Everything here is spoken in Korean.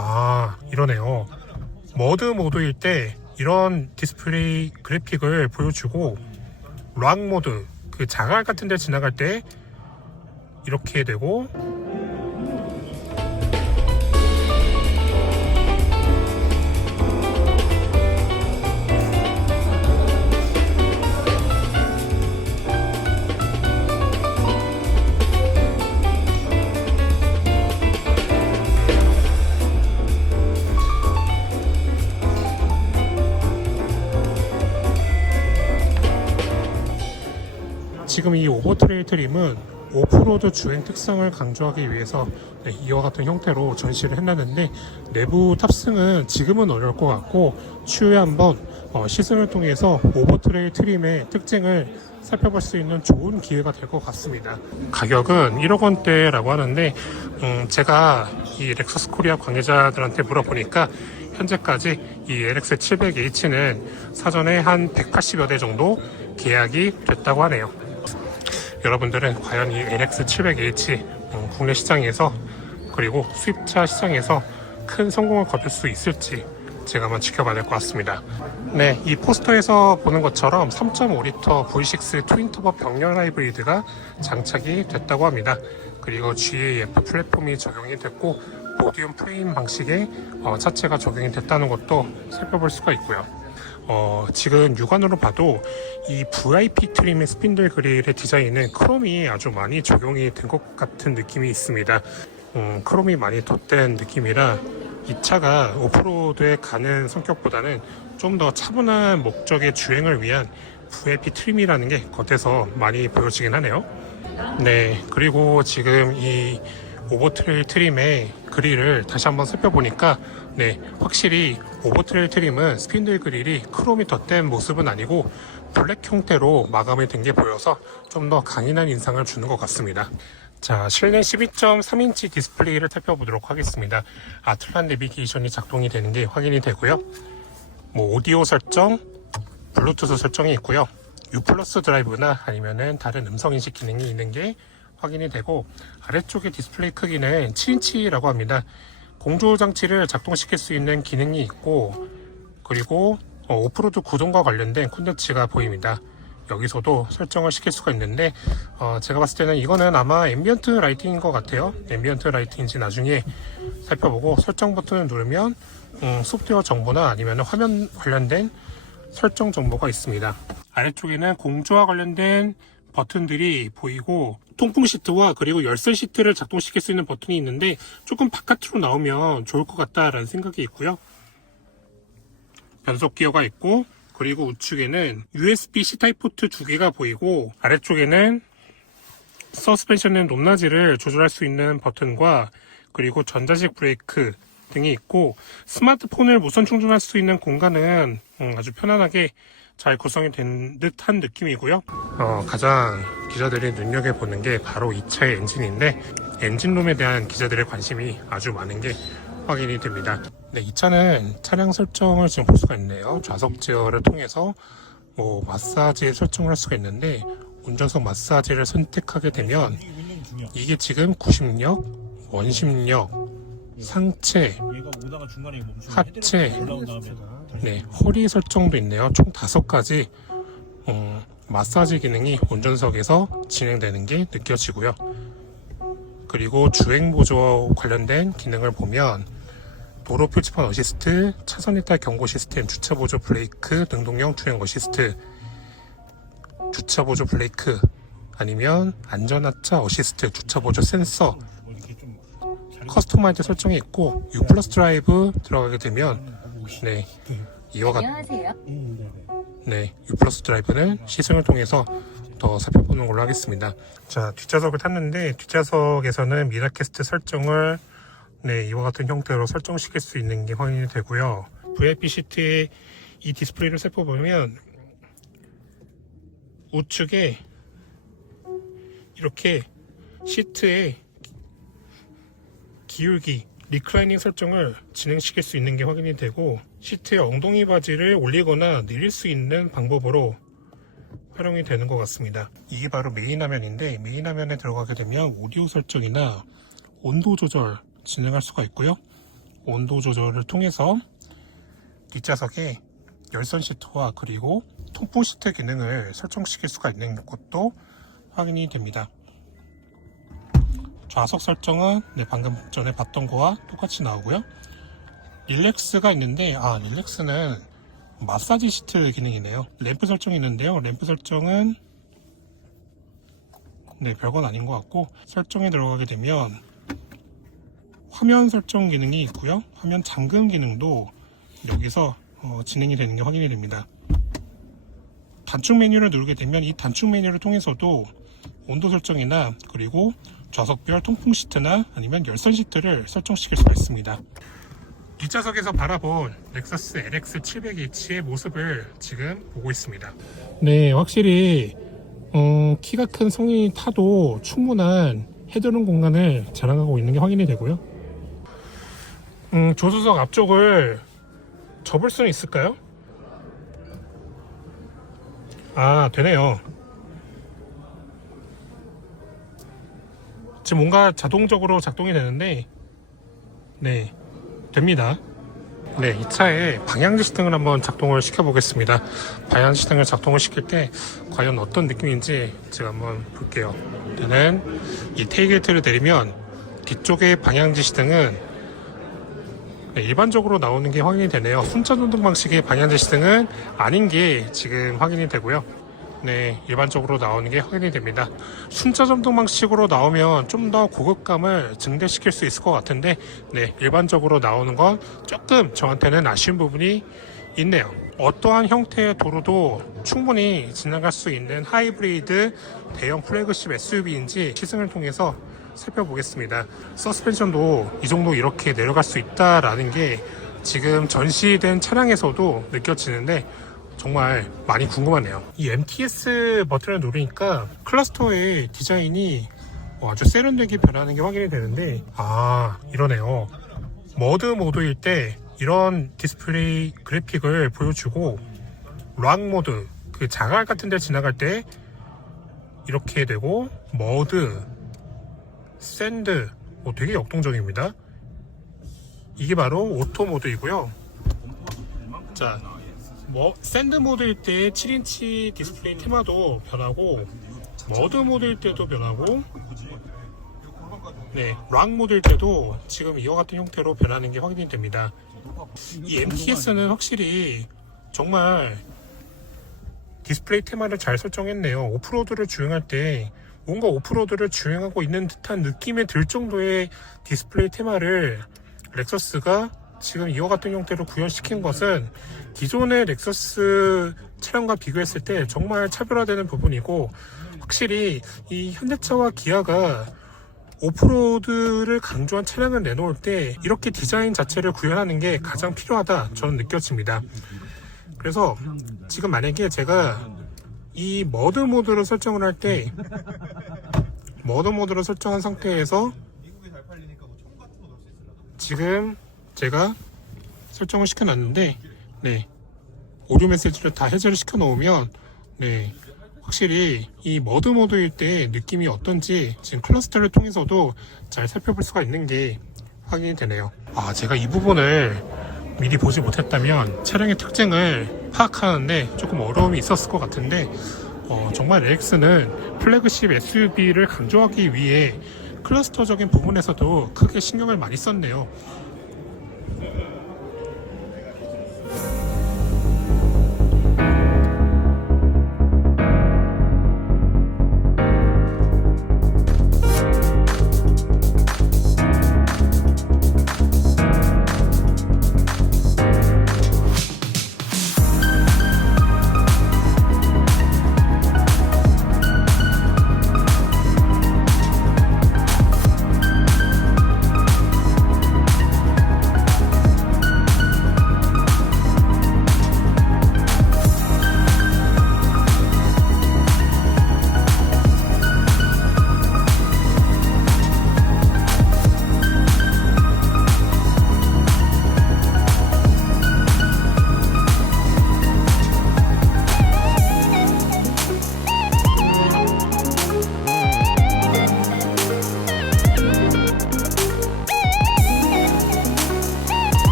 아, 이러네요. 머드 모드일 때 이런 디스플레이 그래픽을 보여주고 락 모드, 그 장알 같은 데 지나갈 때 이렇게 되고 지금 이 오버트레일 트림은 오프로드 주행 특성을 강조하기 위해서 네, 이와 같은 형태로 전시를 해놨는데 내부 탑승은 지금은 어려울 것 같고 추후에 한번 어, 시승을 통해서 오버트레일 트림의 특징을 살펴볼 수 있는 좋은 기회가 될 것 같습니다. 가격은 1억 원대라고 하는데 음, 제가 이 렉서스 코리아 관계자들한테 물어보니까 현재까지 이 LX 700H는 사전에 한 180여 대 정도 계약이 됐다고 하네요. 여러분들은 과연 이 LX 700H 음, 국내 시장에서 그리고 수입차 시장에서 큰 성공을 거둘 수 있을지 제가 한번 지켜봐야 될 것 같습니다. 네, 이 포스터에서 보는 것처럼 3.5리터 V6 트윈터보 병렬 하이브리드가 장착이 됐다고 합니다. 그리고 GAF 플랫폼이 적용이 됐고 모디움 프레임 방식의 어, 차체가 적용이 됐다는 것도 살펴볼 수가 있고요. 어, 지금 육안으로 봐도 이 VIP 트림의 스핀들 그릴의 디자인은 크롬이 아주 많이 적용이 된 것 같은 느낌이 있습니다. 음, 크롬이 많이 덧댄 느낌이라 이 차가 오프로드에 가는 성격보다는 좀 더 차분한 목적의 주행을 위한 VIP 트림이라는 게 겉에서 많이 보여지긴 하네요. 네, 그리고 지금 이 오버트레일 트림의 그릴을 다시 한번 살펴보니까 네, 확실히 오버트레일 트림은 스핀들 그릴이 덧댄 모습은 아니고 블랙 형태로 마감이 된 게 보여서 좀 더 강인한 인상을 주는 것 같습니다. 자, 실내 12.3인치 디스플레이를 살펴보도록 하겠습니다. 아틀란 내비게이션이 작동이 되는 게 확인이 되고요. 뭐 오디오 설정, 블루투스 설정이 있고요. U 플러스 드라이브나 아니면은 다른 음성 인식 기능이 있는 게 확인이 되고 아래쪽의 디스플레이 크기는 7인치라고 합니다. 공조 장치를 작동시킬 수 있는 기능이 있고 그리고 어, 오프로드 구동과 관련된 콘텐츠가 보입니다. 여기서도 설정을 시킬 수가 있는데 어, 제가 봤을 때는 이거는 아마 앰비언트 라이팅인 것 같아요. 앰비언트 라이팅인지 나중에 살펴보고 설정 버튼을 누르면 음, 소프트웨어 정보나 아니면 화면 관련된 설정 정보가 있습니다. 아래쪽에는 공조와 관련된 버튼들이 보이고 통풍 시트와 그리고 열선 시트를 작동시킬 수 있는 버튼이 있는데 조금 바깥으로 나오면 좋을 것 같다라는 생각이 있고요. 변속 기어가 있고 그리고 우측에는 USB-C 타입 포트 두 개가 보이고 아래쪽에는 서스펜션의 높낮이를 조절할 수 있는 버튼과 그리고 전자식 브레이크 등이 있고 스마트폰을 무선 충전할 수 있는 공간은 음, 아주 편안하게 잘 구성이 된 듯한 느낌이고요. 어, 가장 기자들이 눈여겨보는 게 바로 이 차의 엔진인데 엔진룸에 대한 기자들의 관심이 아주 많은 게 확인이 됩니다. 네, 이 차는 차량 설정을 지금 볼 수가 있네요. 좌석 제어를 통해서 뭐 마사지 설정을 할 수가 있는데 운전석 마사지를 선택하게 되면 이게 지금 90력, 원심력, 상체, 멈추면 하체, 네, 허리 설정도 있네요. 총 다섯 가지 음, 마사지 기능이 운전석에서 진행되는 게 느껴지고요. 그리고 주행 보조 관련된 기능을 보면 도로 표지판 어시스트, 차선 이탈 경고 시스템, 주차 보조 브레이크, 능동형 주행 어시스트, 주차 보조 브레이크, 아니면 안전하차 어시스트, 주차 보조 센서, 뭐 커스터마이즈 설정이 있고 U 플러스 드라이브 들어가게 되면 네 이와 같 안녕하세요. 네, U 플러스 드라이브는 시승을 통해서 더 살펴보는 걸로 하겠습니다. 자, 뒷좌석을 탔는데 뒷좌석에서는 미라캐스트 설정을 네, 이와 같은 형태로 설정시킬 수 있는 게 확인이 되고요. VIP 시트의 이 디스플레이를 살펴보면 우측에 이렇게 시트에 기울기, 리클라이닝 설정을 진행시킬 수 있는 게 확인이 되고 시트의 엉덩이 바지를 올리거나 내릴 수 있는 방법으로 활용이 되는 것 같습니다. 이게 바로 메인 화면인데 메인 화면에 들어가게 되면 오디오 설정이나 온도 조절 진행할 수가 있고요. 온도 조절을 통해서 뒷좌석에 열선 시트와 그리고 통풍 시트 기능을 설정시킬 수가 있는 것도 확인이 됩니다. 좌석 설정은 네, 방금 전에 봤던 거와 똑같이 나오고요. 릴렉스가 있는데 아 릴렉스는 마사지 시트 기능이네요. 램프 설정이 있는데요. 램프 설정은 네 별건 아닌 것 같고 설정에 들어가게 되면 화면 설정 기능이 있고요. 화면 잠금 기능도 여기서 어, 진행이 되는 게 확인이 됩니다. 단축 메뉴를 누르게 되면 이 단축 메뉴를 통해서도 온도 설정이나 그리고 좌석별 통풍 시트나 아니면 열선 시트를 설정시킬 수가 있습니다. 뒷좌석에서 바라본 렉서스 LX 700H의 모습을 지금 보고 있습니다. 네, 확실히 어, 키가 큰 성인이 타도 충분한 헤드룸 공간을 자랑하고 있는 게 확인이 되고요. 음, 조수석 앞쪽을 접을 수는 있을까요? 아, 되네요. 지금 뭔가 자동적으로 작동이 되는데, 네, 됩니다. 네, 이 차에 방향지 시등을 한번 작동을 시켜보겠습니다. 방향지 시등을 작동을 시킬 때 과연 어떤 느낌인지 제가 한번 볼게요. 저는 이 테일게이트를 내리면 뒤쪽의 방향지 시등은 네, 일반적으로 나오는 게 확인이 되네요. 순차 전동 방식의 방향지 시등은 아닌 게 지금 확인이 되고요. 네, 일반적으로 나오는 게 확인이 됩니다. 순차 전동 방식으로 나오면 좀 더 고급감을 증대시킬 수 있을 것 같은데, 네, 일반적으로 나오는 건 조금 저한테는 아쉬운 부분이 있네요. 어떠한 형태의 도로도 충분히 지나갈 수 있는 하이브리드 대형 플래그십 SUV인지 시승을 통해서 살펴보겠습니다. 서스펜션도 이 정도 이렇게 내려갈 수 있다라는 게 지금 전시된 차량에서도 느껴지는데 정말 많이 궁금하네요. 이 MTS 버튼을 누르니까 클러스터의 디자인이 어, 아주 세련되게 변하는 게 확인이 되는데 아 이러네요. 머드 모드일 때 이런 디스플레이 그래픽을 보여주고 락 모드 그 자갈 같은 데 지나갈 때 이렇게 되고 머드 샌드 뭐 되게 역동적입니다. 이게 바로 오토 모드이고요. 자, 뭐 샌드 모드일 때 7인치 디스플레이 테마도 변하고 머드 모드일 때도 변하고 네, 락 모드일 때도 지금 이와 같은 형태로 변하는 게 확인이 됩니다. 이 MTS는 확실히 정말 디스플레이 테마를 잘 설정했네요. 오프로드를 주행할 때 뭔가 오프로드를 주행하고 있는 듯한 느낌이 들 정도의 디스플레이 테마를 렉서스가 지금 이와 같은 형태로 구현시킨 것은 기존의 렉서스 차량과 비교했을 때 정말 차별화되는 부분이고 확실히 이 현대차와 기아가 오프로드를 강조한 차량을 내놓을 때 이렇게 디자인 자체를 구현하는 게 가장 필요하다 저는 느껴집니다. 그래서 지금 만약에 제가 이 머드 모드를 설정을 할 때 머드 모드를 설정한 상태에서 지금 제가 설정을 시켜놨는데 네 오류 메시지를 다 해제를 시켜 놓으면 네 확실히 이 머드 모드일 때 느낌이 어떤지 지금 클러스터를 통해서도 잘 살펴볼 수가 있는 게 확인이 되네요. 아 제가 이 부분을 미리 보지 못했다면 차량의 특징을 파악하는데 조금 어려움이 있었을 것 같은데 어, 정말 LX는 플래그십 SUV를 강조하기 위해 클러스터적인 부분에서도 크게 신경을 많이 썼네요.